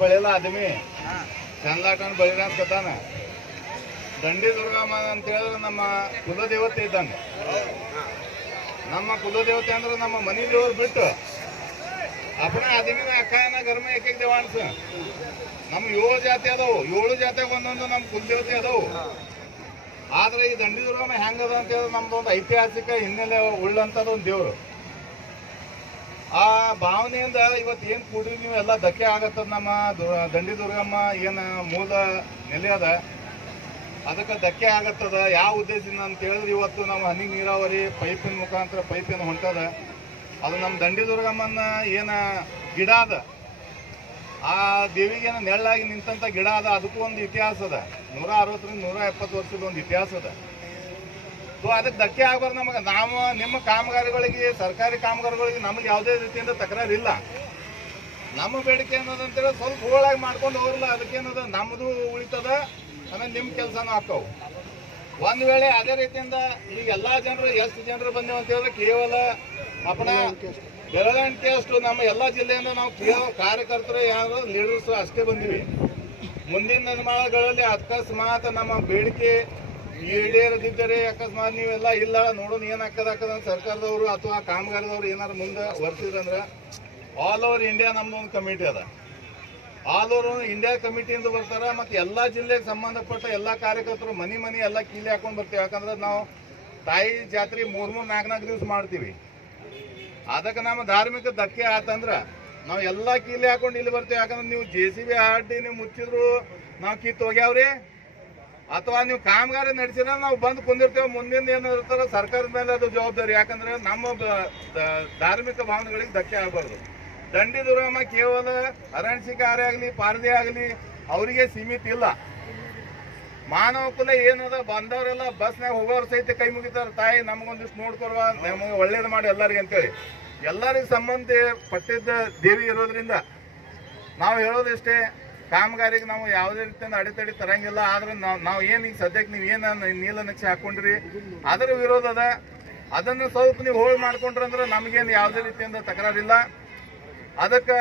ಬೆಳೆಯಲ್ಲ ಆದಮಿ ಚಂದಾಟನ್ ಬೆಳಿರ ಅಂತ ಕತಾನ. ದಂಡಿ ದುರ್ಗಮ್ಮ ಅಂತ ಹೇಳಿದ್ರೆ ನಮ್ಮ ಕುಲದೇವತೆ ಇದ್ದಂಗೆ. ನಮ್ಮ ಕುಲದೇವತೆ ಅಂದ್ರೆ ನಮ್ಮ ಮನೆ ದೇವ್ರು ಬಿಟ್ಟು अपना आदमी अक्कायना घर में एक एक देवांश नम 7 ಜಾತಿ ಅದಾವು. 7 ಜಾತಿಯಾಗ ಒಂದೊಂದು ನಮ್ಮ ಕುಲದೇವತೆ ಅದಾವು. ಆದ್ರೆ ಈ ದಂಡಿ ದುರ್ಗಮ್ಮ ಹೆಂಗದ ಅಂತ ಹೇಳಿದ್ರೆ ನಮ್ದು ಒಂದು ಐತಿಹಾಸಿಕ ಹಿನ್ನೆಲೆ ಉಳ್ಳಂತದ ಒಂದು ದೇವ್ರು. ಆ ಭಾವನೆಯಿಂದ ಇವತ್ತು ಏನ್ ಕೂಡ್ರಿ ನೀವು ಎಲ್ಲ ಧಕ್ಕೆ ಆಗತ್ತದ. ನಮ್ಮ ದಂಡಿ ದುರ್ಗಮ್ಮ ಏನ ಮೂಲ ನೆಲೆ ಅದ ಅದಕ್ಕೆ ಧಕ್ಕೆ ಆಗತ್ತದ. ಯಾವ ಉದ್ದೇಶದಿಂದ ಅಂತ ಹೇಳಿದ್ರೆ ಇವತ್ತು ನಮ್ಮ ಹನಿ ನೀರಾವರಿ ಪೈಪಿನ ಮುಖಾಂತರ ಪೈಪಿನ ಹೊಂಟದ. ಅದು ನಮ್ಮ ದಂಡಿ ದುರ್ಗಮ್ಮನ ಏನ ಗಿಡ ಅದ, ಆ ದೇವಿಗೇನ ನೆರಳಾಗಿ ನಿಂತಂತ ಗಿಡ ಅದ. ಅದಕ್ಕೂ ಒಂದು ಇತಿಹಾಸ ಅದ. 160 ರಿಂದ 170 ವರ್ಷದ ಒಂದು ಇತಿಹಾಸ ಅದ. ಸೊ ಅದಕ್ಕೆ ಧಕ್ಕೆ ಆಗಬಾರ್ದು ನಮಗೆ. ನಾವು ನಿಮ್ಮ ಕಾಮಗಾರಿಗಳಿಗೆ, ಸರ್ಕಾರಿ ಕಾಮಗಾರಿಗಳಿಗೆ ನಮಗೆ ಯಾವುದೇ ರೀತಿಯಿಂದ ತಕರಾರಿಲ್ಲ. ನಮ್ಮ ಬೇಡಿಕೆ ಅನ್ನೋದಂತೇಳಿ ಸ್ವಲ್ಪ ಹೋಳಾಗಿ ಮಾಡ್ಕೊಂಡು ಹೋಗಲ್ಲ. ಅದಕ್ಕೇನದ ನಮ್ಮದು ಉಳಿತದ, ಆಮೇಲೆ ನಿಮ್ಮ ಕೆಲಸನೂ ಹಾಕವು. ಒಂದು ವೇಳೆ ಅದೇ ರೀತಿಯಿಂದ ಈಗ ಎಲ್ಲ ಜನರು ಎಷ್ಟು ಜನರು ಬಂದೇವು ಅಂತ ಹೇಳಿದ್ರೆ ಕೇವಲ ಅಪ್ಪನ ಬೆಳವಣಿಗೆ ಅಷ್ಟು ನಮ್ಮ ಎಲ್ಲ ಜಿಲ್ಲೆಯಿಂದ ನಾವು ಕೇವಲ ಕಾರ್ಯಕರ್ತರು ಯಾರು ಲೀಡರ್ಸ್ ಅಷ್ಟೇ ಬಂದಿವಿ. ಮುಂದಿನ ನಿರ್ಮಾಣಗಳಲ್ಲಿ ಅಕಸ್ಮಾತ್ ನಮ್ಮ ಬೇಡಿಕೆ ಈಡೇರದಿದ್ದರೆ ಅಕಸ್ಮಾತ್ ನೀವೆಲ್ಲ ಇಲ್ಲ ನೋಡೋಣ ಏನಾಗ್ತದ ಸರ್ಕಾರದವರು ಅಥವಾ ಕಾಮಗಾರದವರು ಏನಾರು ಮುಂದೆ ವರ್ತಿದ್ರಂದ್ರೆ ಆಲ್ ಓವರ್ ಇಂಡಿಯಾ ನಮ್ದು ಒಂದು ಕಮಿಟಿ ಅದ. ಆಲ್ ಓವರ್ ಇಂಡಿಯಾ ಕಮಿಟಿಯಿಂದ ಬರ್ತಾರೆ. ಮತ್ತು ಎಲ್ಲ ಜಿಲ್ಲೆಗೆ ಸಂಬಂಧಪಟ್ಟ ಎಲ್ಲ ಕಾರ್ಯಕರ್ತರು ಮನೆ ಎಲ್ಲ ಕೀಲಿ ಹಾಕೊಂಡು ಬರ್ತೀವಿ. ಯಾಕಂದ್ರೆ ನಾವು ತಾಯಿ ಜಾತ್ರೆ 3-4 ದಿವಸ ಮಾಡ್ತೀವಿ. ಅದಕ್ಕೆ ನಮ್ಮ ಧಾರ್ಮಿಕ ಧಕ್ಕೆ ಆತಂದ್ರೆ ನಾವು ಎಲ್ಲ ಕೀಲಿ ಹಾಕೊಂಡು ಇಲ್ಲಿ ಬರ್ತೀವಿ. ಯಾಕಂದ್ರೆ ನೀವು JCB ಅಡ್ಡಿ ನೀವು ಮುಚ್ಚಿದ್ರು ನಾವು ಕಿತ್ತು ಹೋಗ್ಯಾವ್ರಿ, ಅಥವಾ ನೀವು ಕಾಮಗಾರಿ ನಡೆಸಿದ್ರೆ ನಾವು ಬಂದು ಕುಂದಿರ್ತೇವೆ. ಮುಂದಿನ ಏನಿರ್ತಾರ ಸರ್ಕಾರದ ಮೇಲೆ ಅದು ಜವಾಬ್ದಾರಿ. ಯಾಕಂದ್ರೆ ನಮ್ಮ ಧಾರ್ಮಿಕ ಭಾವನೆಗಳಿಗೆ ಧಕ್ಕೆ ಆಗಬಾರ್ದು. ದಂಡಿ ದುರ್ಗಮ್ಮ ಕೇವಲ ಅರಣ್ಯಕಾರಿ ಆಗಲಿ ಪಾರದಿ ಆಗಲಿ ಅವರಿಗೆ ಸೀಮಿತ ಇಲ್ಲ. ಮಾನವ ಕುಲ ಏನದ ಬಂದವರೆಲ್ಲ ಬಸ್ನಾಗ ಹೋಗೋರು ಸಹಿತ ಕೈ ಮುಗಿತಾರೆ. ತಾಯಿ ನಮಗೊಂದಿಷ್ಟು ನೋಡ್ಕೊರುವ, ನಮಗೆ ಒಳ್ಳೇದು ಮಾಡಿ ಎಲ್ಲರಿಗೆ ಅಂತೇಳಿ ಎಲ್ಲರಿಗೆ ಸಂಬಂಧ ಪಟ್ಟಿದ್ದ ದೇವಿ ಇರೋದ್ರಿಂದ ನಾವು ಹೇಳೋದಿಷ್ಟೇ, ಕಾಮಗಾರಿಗೆ ನಾವು ಯಾವುದೇ ರೀತಿಯಿಂದ ಅಡೆತಡೆ ತರಂಗಿಲ್ಲ. ಆದ್ರೆ ನಾವು ಏನು ಈಗ ಸದ್ಯಕ್ಕೆ ನೀವು ಏನು ನೀಲನಕ್ಷೆ ಹಾಕೊಂಡ್ರಿ ಅದರ ವಿರೋಧ ಅದ. ಅದನ್ನು ಸ್ವಲ್ಪ ನೀವು ಹೋಲ್ಡ್ ಮಾಡ್ಕೊಂಡ್ರಂದ್ರೆ ನಮಗೇನು ಯಾವುದೇ ರೀತಿಯಿಂದ ತಕರಾರಿಲ್ಲ. ಅದಕ್ಕೆ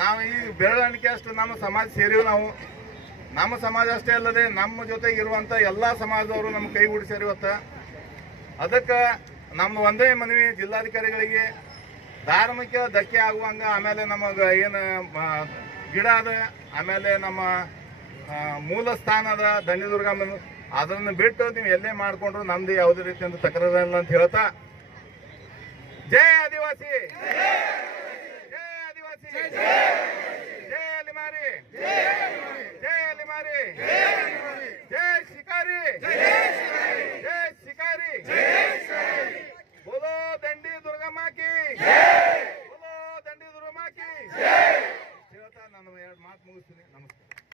ನಾವು ಈ ಬೆಳವಣಿಗೆ ಅಷ್ಟು ನಮ್ಮ ಸಮಾಜ ಸೇರಿವು. ನಾವು ನಮ್ಮ ಸಮಾಜ ಅಷ್ಟೇ ಅಲ್ಲದೆ ನಮ್ಮ ಜೊತೆಗೆ ಇರುವಂಥ ಎಲ್ಲ ಸಮಾಜದವರು ನಮ್ಮ ಕೈ ಗೂಡಿಸ್ಯಾರ ಇವತ್ತು. ಅದಕ್ಕೆ ನಮ್ದು ಒಂದೇ ಮನವಿ ಜಿಲ್ಲಾಧಿಕಾರಿಗಳಿಗೆ, ಧಾರ್ಮಿಕ ಧಕ್ಕೆ ಆಗುವಂಗ ಆಮೇಲೆ ನಮಗೆ ಏನು ಗಿಡ ಅದ, ಆಮೇಲೆ ನಮ್ಮ ಮೂಲ ಸ್ಥಾನ ಅದ ದಂಡಿ ದುರ್ಗಮ್ಮನ, ಅದನ್ನು ಬಿಟ್ಟು ನೀವು ಎಲ್ಲೇ ಮಾಡಿಕೊಂಡ್ರು ನಮ್ದು ಯಾವುದೇ ರೀತಿಯಿಂದ ತಕರಾರಿಲ್ಲ ಅಂತ ಹೇಳ್ತಾ, ಜೈ ಆದಿವಾಸಿ, ಜೈ ಆದಿವಾಸಿ.